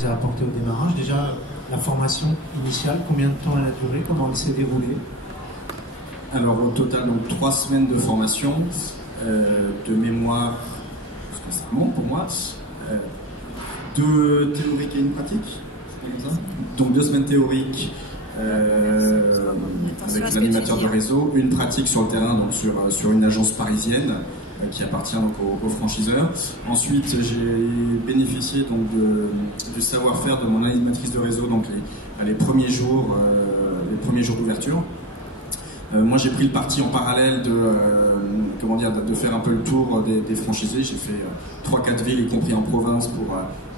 vous a apporté au démarrage. Déjà, la formation initiale, combien de temps elle a duré, comment elle s'est déroulée? Alors au total, donc 3 semaines de formation, de mémoire, parce que ça remonte pour moi, 2 théoriques et 1 pratique. Donc 2 semaines théoriques avec l'animateur de réseau, 1 pratique sur le terrain, donc sur une agence parisienne qui appartient donc aux franchiseurs. Ensuite, j'ai bénéficié donc du savoir-faire de mon animatrice de réseau, donc les premiers jours d'ouverture. Moi, j'ai pris le parti en parallèle de faire un peu le tour des franchisés. J'ai fait 3-4 villes, y compris en province, pour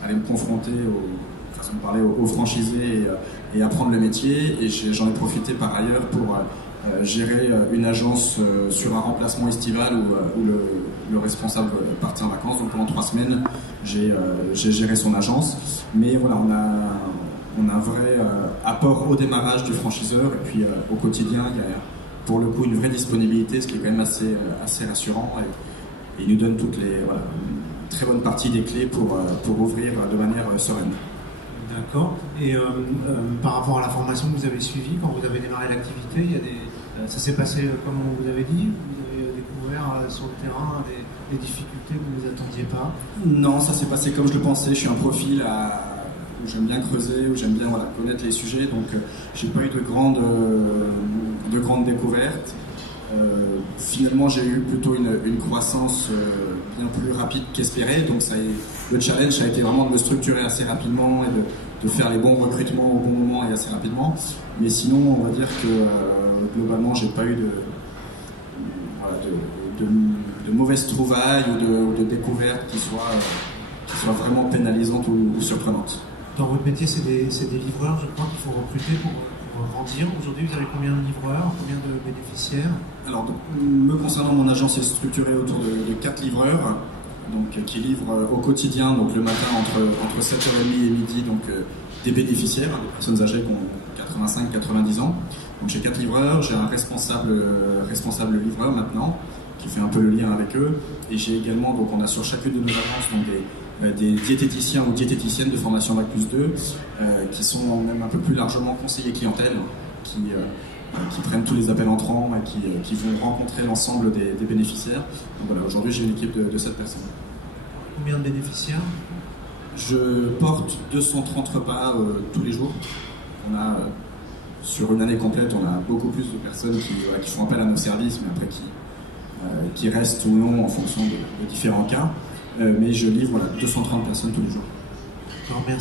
aller me confronter aux franchisés et apprendre le métier. Et j'en ai profité par ailleurs pour gérer une agence sur un remplacement estival où le responsable partait en vacances. Donc pendant 3 semaines, j'ai géré son agence. Mais voilà, on a un vrai apport au démarrage du franchiseur, et puis au quotidien, il y a pour le coup une vraie disponibilité, ce qui est quand même assez rassurant, et il nous donne une très bonne partie des clés pour ouvrir de manière sereine. D'accord. Et par rapport à la formation que vous avez suivie, quand vous avez démarré l'activité, ça s'est passé comme on vous avait dit? Vous avez découvert sur le terrain des difficultés que vous ne attendiez pas? Non, ça s'est passé comme je le pensais. Je suis un profil où j'aime bien creuser, où j'aime bien connaître les sujets, donc j'ai pas eu de grandes découvertes. Finalement, j'ai eu plutôt une croissance bien plus rapide qu'espéré, donc le challenge a été vraiment de me structurer assez rapidement et de faire les bons recrutements au bon moment et assez rapidement. Mais sinon, on va dire que globalement, j'ai pas eu de mauvaises trouvailles ou de découvertes qui soient vraiment pénalisantes ou surprenantes. Dans votre métier, c'est des livreurs, je crois, qu'il faut recruter pour grandir. Aujourd'hui, vous avez combien de livreurs, combien de bénéficiaires? Alors, me concernant, mon agence est structurée autour de 4 livreurs, donc, qui livrent au quotidien, donc le matin entre 7h30 et midi, donc des bénéficiaires, des personnes âgées qui ont 85-90 ans. Donc j'ai 4 livreurs, j'ai un responsable livreur maintenant, qui fait un peu le lien avec eux, et j'ai également, donc on a sur chacune de nos agences donc des diététiciens ou diététiciennes de formation Bac+2 qui sont même un peu plus largement conseillers clientèle, qui prennent tous les appels entrants et qui vont rencontrer l'ensemble des bénéficiaires. Donc voilà, aujourd'hui j'ai une équipe de 7 personnes. Combien de bénéficiaires? Je porte 230 repas tous les jours. Sur une année complète, on a beaucoup plus de personnes qui font appel à nos services, mais après qui restent ou non en fonction de différents cas. Mais je livre 230 personnes tous les jours. Alors, merci.